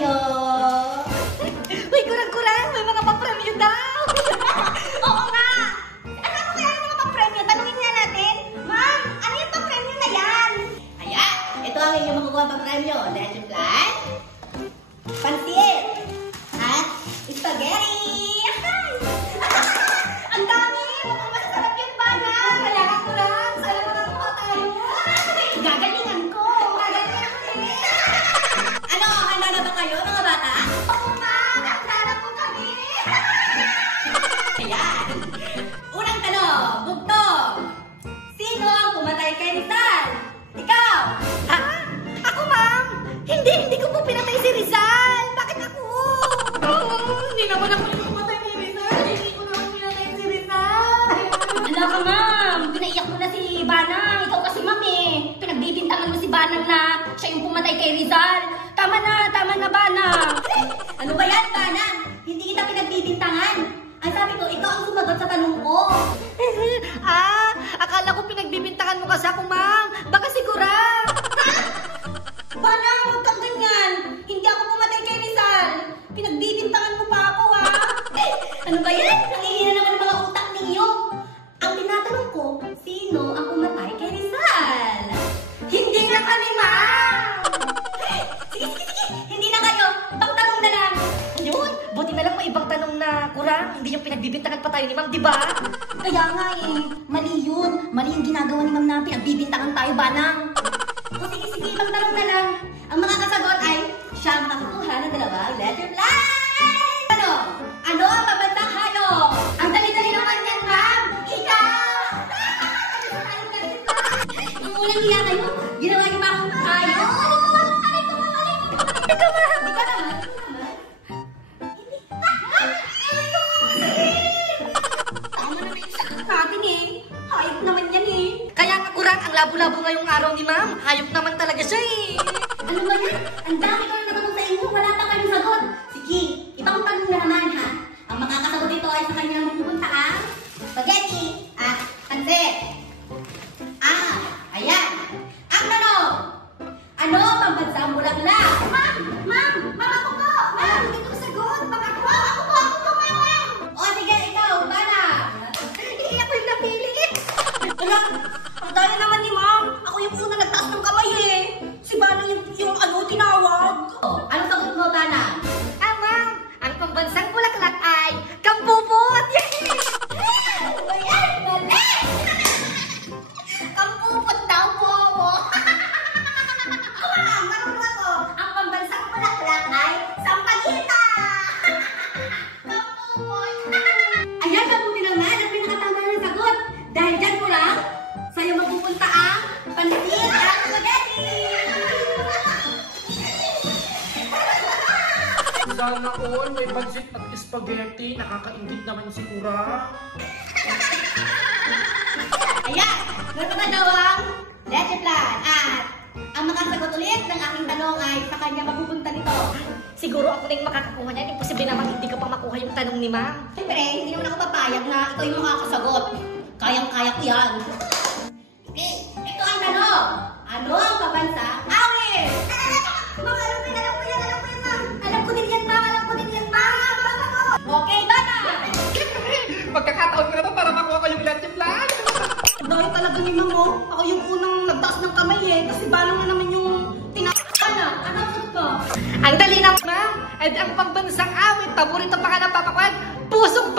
papremyo. Uy, kurang-kurang, may mga papremyo daw. Oo nga. Ano mo kaya yung mga papremyo? Tanungin nga natin. Ma'am, ano yung papremyo na yan? Ayan, ito ang inyong makukuha papremyo. Leche flan, pansit, at spaghetti. Ang dami! Mukhang masarap yung bana. Kaya nga kurang. Sana makakuha tayo. Gagalingan ko. Gagalingan ko din. Ano, handa na ba kayo mga bata? Oo nga, handa na po kami. Ayan. Unang tanong, bugtong. Sino ang pumatay kay Rizal? Ikaw? Ha? Ako, ma'am? Hindi ko po pinatay si Rizal. Bakit ako? Hindi naman ako yung pumatay ni Rizal. Hindi ko naman pinatay si Rizal. Ano ka, ma'am? Pinaiyak mo na si Banang. Ikaw kasi, ma'am, pinagbibintangan mo si Banang na siya yung pumatay kay Rizal. Tama na, Banang. Ano ba yan, Banang? Hindi kita pinagbibintangan. Ang sabi ko, ikaw ang sumagot sa tanong ko. Akala ko pinagbibintangan mo kasi ako, ma'am. Baka sigura. Banang, huwag kang ganyan. Hindi ako pumatay kay Rizal. Pinagbibintangan mo pa ako, ha? Ano ba yan? Nangihina naman ang mga utak ninyo. Ang tinatanong ko, sino ang pumatay kay Rizal? Hindi nga kami, ma'am! Sige. Hindi na kayo. Pagtanong na lang. Ayun, buti na lang may ibang tanong na kurang. Hindi yung pinagbibintangan pa tayo ni ma'am, di ba? Kaya nga mali yun. Mali yung ginagawa ni ma'am na pinagbibintangan tayo, Banang. O sige, pagtanong na lang. Ang mga kasagot ay siya ang makakuha ng dalawang letter fly! Ano ang pabantang hayop? Ang dali-dali naman yan, ma'am! Ikaw! Yung unang hiya kayo, ginawa niyo pa akong hayop! Aray ko, ma'am! Ikaw naman! Tama naman yung sagot natin hayop naman yan Kaya nga kurang, ang labo-labo ngayong araw ni ma'am. Hayop naman talaga siya Ano ba yan? Ang dami ko na natanong sa inyo, wala pa kayong sagot. Sige, ibang tanong na naman ha. Ang makakasagot dito ay sa kanya mapupunta ang spaghetti at pansit. Ayan. Ang tanong, ano ang pambansang bulaklak? Ma'am, ako po. Ma'am, hindi ko sagot. Ako po, ma'am. O sige, ikaw, Bana. Hindi ako yung napili. Wala, ang dami naman ni ma'am. Ako yung una nagtaas ng kamay Si Bana yung tinawag. Ano sagot mo, Bana? Ma'am, ang pambansang bulaklak ay kampupot! Ano ba yan? Mali! Kampupot daw po ako. Ma'am, marunong ako. Ang pambansang bulaklak ay sampagita. Kampupot. Ayan, mabuti naman ang pinakatama ng sagot. Dahil dyan ko lang, sa'yo mapupunta ang pansit at spaghetti. Sana all may pansit at spaghetti. Nakakaingit naman si Kurang. Ayan, meron na dalawang leche flan. At ang makasagot ulit ng aking tanong ay sa kanya mapupunta nito. Siguro ako na yung makakakuha niyan. Imposible naman hindi ka pa makuha yung tanong ni ma'am. Siyempre, hindi naman ako papayag na ikaw yung makakasagot. Kayang-kaya ko yan. Okay, ito ang tanong. Ano ang pabansang awit? Ma'am, alam ko yan, ma'am. Alam ko din yan, ma'am. Okay, Bana! Pagkakataon ko na to para makuha ko yung leche flan. Dahil talaga ni ma'am, ako yung unang nagtaas ng kamay kasi Bana nga naman yung tinakana. Ano ang sagot ko? Ang dali na ma'am. At ang pambansang awit, paborito pa ka ng papakwad, pusong